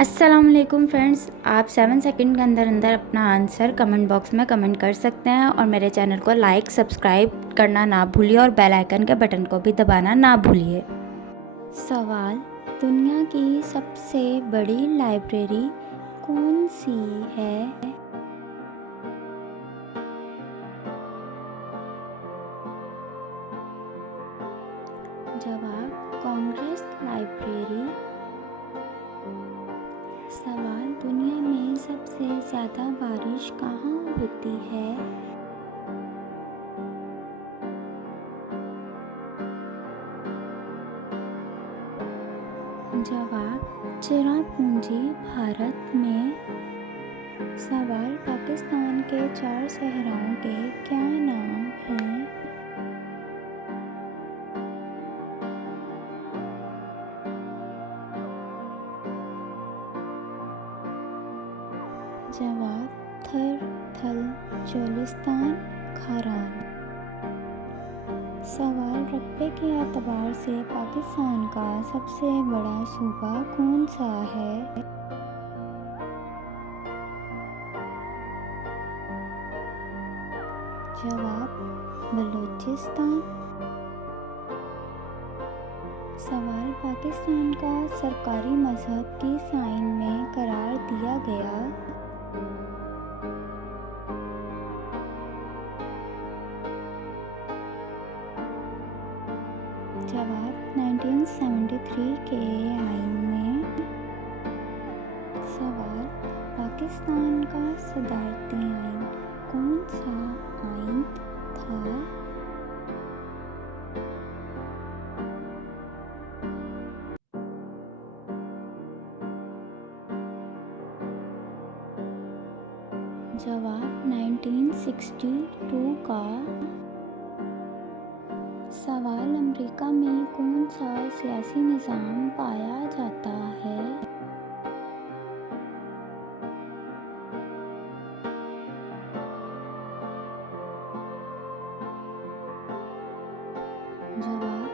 अस्सलामुअलैकुम फ्रेंड्स, आप 7 सेकंड के अंदर अंदर अपना आंसर कमेंट बॉक्स में कमेंट कर सकते हैं और मेरे चैनल को लाइक सब्सक्राइब करना ना भूलिए और बेल आइकन के बटन को भी दबाना ना भूलिए। सवाल: दुनिया की सबसे बड़ी लाइब्रेरी कौन सी है? जवाब: कांग्रेस लाइब्रेरी। सवाल: दुनिया में सबसे ज़्यादा बारिश कहाँ होती है? जवाब: चिरापुंजी, भारत में। सवाल: पाकिस्तान के 4 सहराओं के क्या नाम हैं? जवाब: थर, थल, चोलिस्तान, खारान। सवाल: रकबे के एतबार से पाकिस्तान का सबसे बड़ा सूबा कौन सा है? जवाब: बलूचिस्तान। सवाल: पाकिस्तान का सरकारी मजहब किस आईन में करार दिया गया? जवाब: 1973 के आईन में। सवाल: पाकिस्तान का सदारती आईन कौन सा आईन था? जवाब: 1962 का। सवाल: अमेरिका में कौन सा सियासी निज़ाम पाया जाता है? जवाब: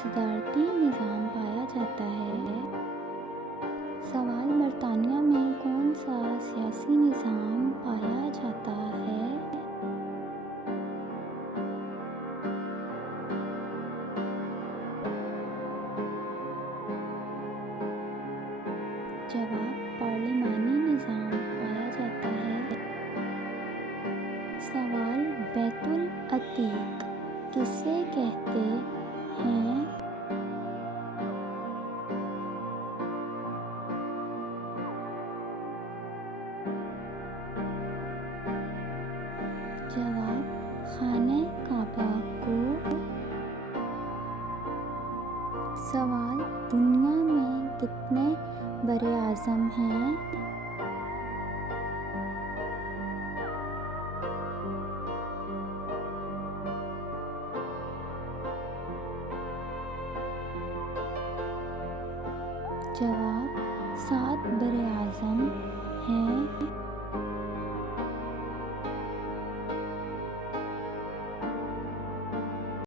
सदारती निज़ाम पाया जाता है। सवाल: बरतानिया में कौन सा सियासी निज़ाम पाया जाता है? जवाब: पार्लिमानी निज़ाम पाया जाता है। सवाल: बैतुल अतीक किसे कहते हैं? जवाब: खाने काबा को। सवाल: दुनिया में कितने बरे आज़म हैं? जवाब: 7 बरे आज़म हैं।